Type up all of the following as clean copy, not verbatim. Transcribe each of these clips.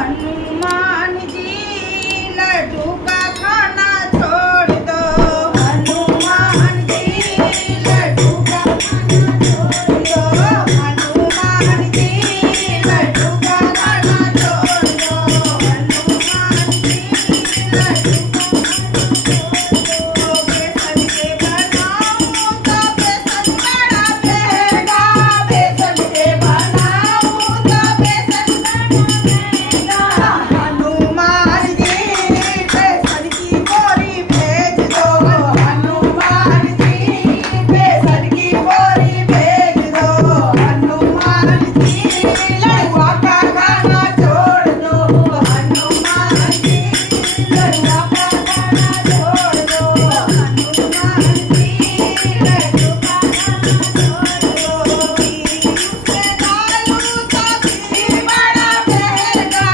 हनुमान जी लड्डू का खाना छोड़ दो। हनुमान जी लड्डू का खाना छोड़ दो। हनुमान जी लड्डू का खाना छोड़ दो। हनुमान जी लड्डू का खाना छोड़ दो। बेसन के बनाओ तो बेसन बड़ा महंगा। बेसन के बनाओ तो बेसन बड़ा हनुमान जी बेसन की बोरी भेज दो। हनुमान जी बेसन की बोरी भेज दो। हनुमान जी लड़ुआ का खाना छोड़ दो। हनुमान जी लड़ुआ का खाना छोड़ दो। हनुमान जी लड्डू का खाना छोड़ दो। उसमें डालू तो घी बड़ा महंगा।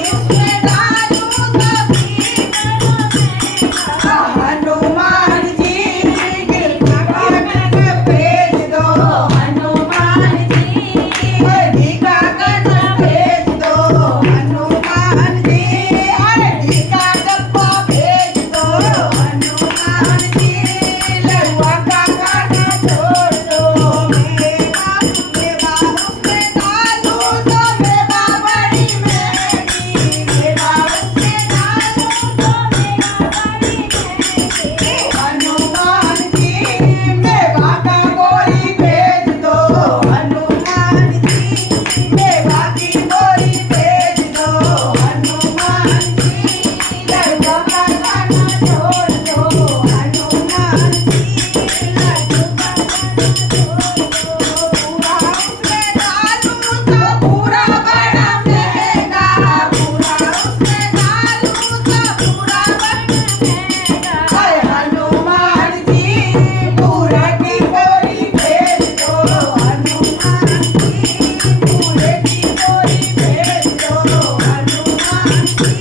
उसमें डालू तो घी बड़ा महंगा। हनुमान जी गिरता कनक भेज दो। हनुमान जी घी का कनक भेज दो। हनुमान जी हल्दी का डब्बा भेज दो। हनुमान जी लड़ुआ का खाना छोड़ दो। मेवा मेवा उसमें डालू तो मेवा बड़ी महंगी। मेवा उसमें डालू तो मेवा बड़ी महंगी। हनुमान जी मेवा का गोली भेज दो। हनुमान जी मेवा की गोली भेज दो। हनुमान जी लड़ुआ का खाना छोड़ दो। हनुमान जी लड्डू का खाना छोड़ दो। पूरा उसमें डालू तो पूरा बड़ा महंगा। पूरा उसमें डालू तो पूरा बड़ा महंगा। हनुमान जी पूरा की बोरी भेज दो। हनुमान जी पूरे की बोरी भेज दो। हनुमान जी